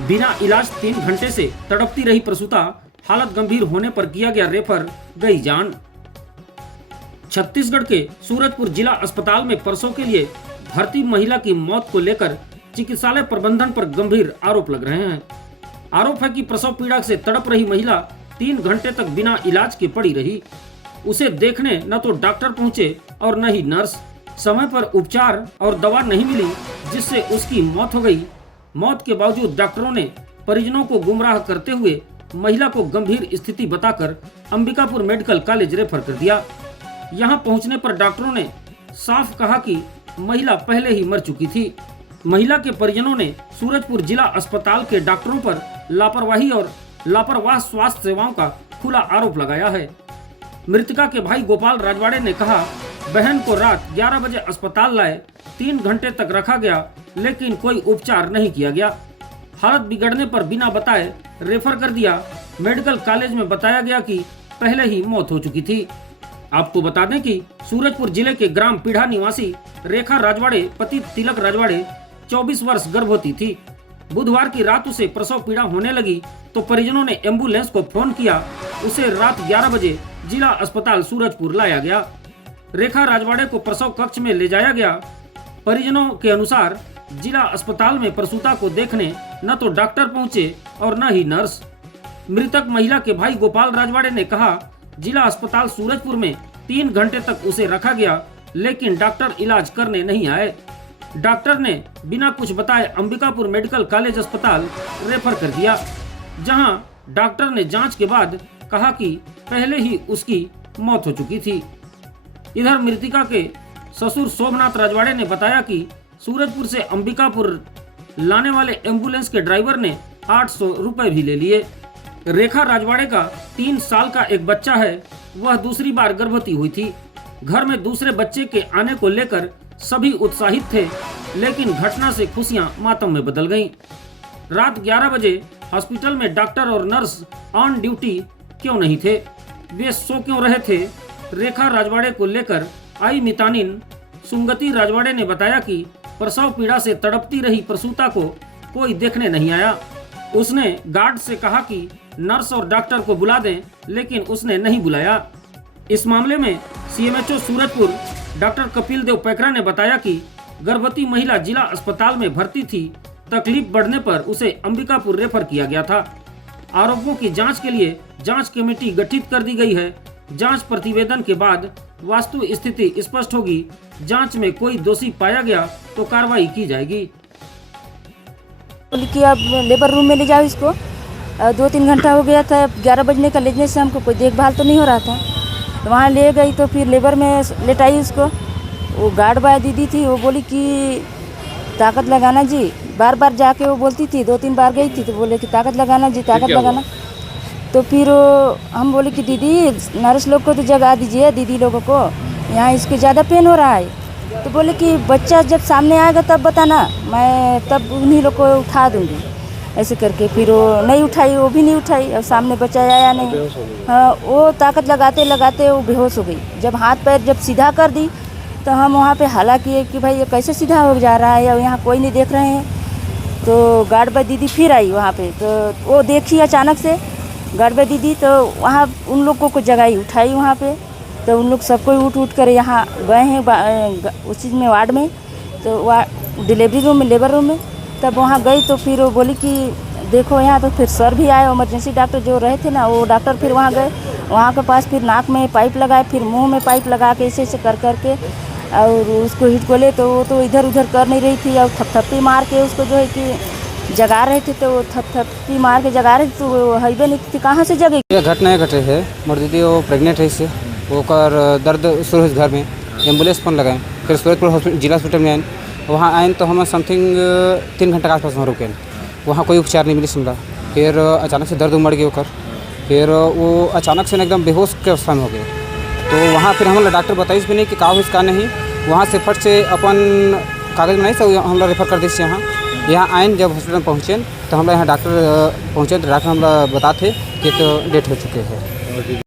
बिना इलाज 3 घंटे से तड़पती रही प्रसूता, हालत गंभीर होने पर किया गया रेफर, गई जान। छत्तीसगढ़ के सूरजपुर जिला अस्पताल में प्रसव के लिए भर्ती महिला की मौत को लेकर चिकित्सालय प्रबंधन पर गंभीर आरोप लग रहे हैं। आरोप है कि प्रसव पीड़ा से तड़प रही महिला 3 घंटे तक बिना इलाज के पड़ी रही। उसे देखने न तो डॉक्टर पहुंचे और न ही नर्स। समय पर उपचार और दवा नहीं मिली, जिससे उसकी मौत हो गई। मौत के बावजूद डॉक्टरों ने परिजनों को गुमराह करते हुए महिला को गंभीर स्थिति बताकर अंबिकापुर मेडिकल कॉलेज रेफर कर दिया। यहां पहुंचने पर डॉक्टरों ने साफ कहा कि महिला पहले ही मर चुकी थी। महिला के परिजनों ने सूरजपुर जिला अस्पताल के डॉक्टरों पर लापरवाही और लापरवाह स्वास्थ्य सेवाओं का खुला आरोप लगाया है। मृतका के भाई गोपाल राजवाड़े ने कहा, बहन को रात 11 बजे अस्पताल लाए, 3 घंटे तक रखा गया, लेकिन कोई उपचार नहीं किया गया। हालत बिगड़ने पर बिना बताए रेफर कर दिया। मेडिकल कॉलेज में बताया गया कि पहले ही मौत हो चुकी थी। आपको बता दें कि सूरजपुर जिले के ग्राम पीढ़ा निवासी रेखा राजवाड़े पति तिलक राजवाड़े 24 वर्ष गर्भवती थी। बुधवार की रात उसे प्रसव पीड़ा होने लगी तो परिजनों ने एम्बुलेंस को फोन किया। उसे रात 11 बजे जिला अस्पताल सूरजपुर लाया गया। रेखा राजवाड़े को प्रसव कक्ष में ले जाया गया। परिजनों के अनुसार जिला अस्पताल में प्रसूता को देखने न तो डॉक्टर पहुंचे और न ही नर्स। मृतक महिला के भाई गोपाल राजवाड़े ने कहा, जिला अस्पताल सूरजपुर में 3 घंटे तक उसे रखा गया, लेकिन डॉक्टर इलाज करने नहीं आए। डॉक्टर ने बिना कुछ बताए अंबिकापुर मेडिकल कॉलेज अस्पताल रेफर कर दिया, जहां डॉक्टर ने जांच के बाद कहा कि पहले ही उसकी मौत हो चुकी थी। इधर मृतिका के ससुर शोभनाथ राजवाड़े ने बताया कि सूरजपुर से अंबिकापुर लाने वाले एम्बुलेंस के ड्राइवर ने 800 रुपए भी ले लिए। रेखा राजवाड़े का 3 साल का एक बच्चा है। वह दूसरी बार गर्भवती हुई थी। घर में दूसरे बच्चे के आने को लेकर सभी उत्साहित थे, लेकिन घटना से खुशियां मातम में बदल गईं। रात 11 बजे हॉस्पिटल में डॉक्टर और नर्स ऑन ड्यूटी क्यों नहीं थे? वे सो क्यों रहे थे? रेखा राजवाड़े को लेकर आई मितानिन सुंगति राजवाड़े ने बताया कि प्रसव पीड़ा से तड़पती रही प्रसूता को कोई देखने नहीं आया। उसने गार्ड से कहा कि नर्स और डॉक्टर को बुला दें, लेकिन उसने नहीं बुलाया। इस मामले में सीएमएचओ सूरजपुर डॉक्टर कपिल देव पैकरा ने बताया कि गर्भवती महिला जिला अस्पताल में भर्ती थी। तकलीफ बढ़ने पर उसे अंबिकापुर रेफर किया गया था। आरोपों की जांच के लिए जांच कमेटी गठित कर दी गई है। जांच प्रतिवेदन के बाद वास्तु स्थिति स्पष्ट होगी। जांच में कोई दोषी पाया गया तो कार्रवाई की जाएगी। कि अब लेबर रूम में ले जाओ इसको। 2-3 घंटा हो गया था। 11 बजने का लेने से हमको कोई देखभाल तो नहीं हो रहा था। तो वहाँ ले गई तो फिर लेबर में लेटाई उसको। वो गार्ड बाय दीदी थी, वो बोली कि ताकत लगाना जी। बार बार जाके वो बोलती थी, 2-3 बार गई थी तो बोले कि ताकत लगाना जी, ताकत लगाना। तो फिर हम बोले कि दीदी नर्स लोग को तो जगा दीजिए, दीदी लोगों को, यहाँ इसके ज़्यादा पेन हो रहा है। तो बोले कि बच्चा जब सामने आएगा तब बताना, मैं तब उन्हीं लोग को उठा दूँगी। ऐसे करके फिर वो नहीं उठाई, वो भी नहीं उठाई और सामने बच्चा आया नहीं। हाँ, वो ताकत लगाते लगाते वो बेहोश हो गई। जब हाथ पैर जब सीधा कर दी तो हम वहाँ पे हल्ला किए कि भाई ये कैसे सीधा हो जा रहा है, या यहाँ कोई नहीं देख रहे हैं। तो गार्ड बाय दीदी फिर आई वहाँ पे, तो वो देखी अचानक से गार्ड बाय दीदी, तो वहाँ उन लोगों को जगाई, उठाई वहाँ पे। तो उन लोग सबको उठ कर यहाँ गए हैं उस चीज़ में वार्ड में, तो डिलीवरी रूम में, लेबर रूम में। तब वहाँ गई तो फिर वो बोली कि देखो यहाँ। तो फिर सर भी आए, इमरजेंसी डॉक्टर जो रहे थे ना, वो डॉक्टर फिर वहाँ गए। वहाँ के पास फिर नाक में पाइप लगाए, फिर मुंह में पाइप लगा के ऐसे कर करके और उसको हिट को ले। तो वो तो इधर उधर कर नहीं रही थी और थपथपी मार के उसको जो है कि जगा रहे थे। तो वो थपथपी मार के जगा रहे थे तो वो हईबे नहीं थी, कहाँ से जगेगी। ये घटना घटे है। मोर दीदी वो प्रेग्नेंट है, इससे वो कर दर्द शुरू हुई घर में। एम्बुलेंस फोन लगाए, फिर सूरजपुर जिला हॉस्पिटल में आए। वहाँ आए तो हम समथिंग 3 घंटे के आसपास वहाँ रुके। वहाँ कोई उपचार नहीं मिली सुनला। फिर अचानक से दर्द उमड़ गया कर। फिर वो अचानक से एकदम बेहोश के अवस्था में हो गए। तो वहाँ फिर हम डॉक्टर बताइस भी नहीं कि का हुई का नहीं। वहाँ से फट से अपन कागज़ बनाई से हम रेफर कर दी। यहाँ आए, जब हॉस्पिटल में पहुँचे तो हम यहाँ डॉक्टर पहुँचे तो डॉक्टर हम बताते कि तो डेथ हो चुके हैं।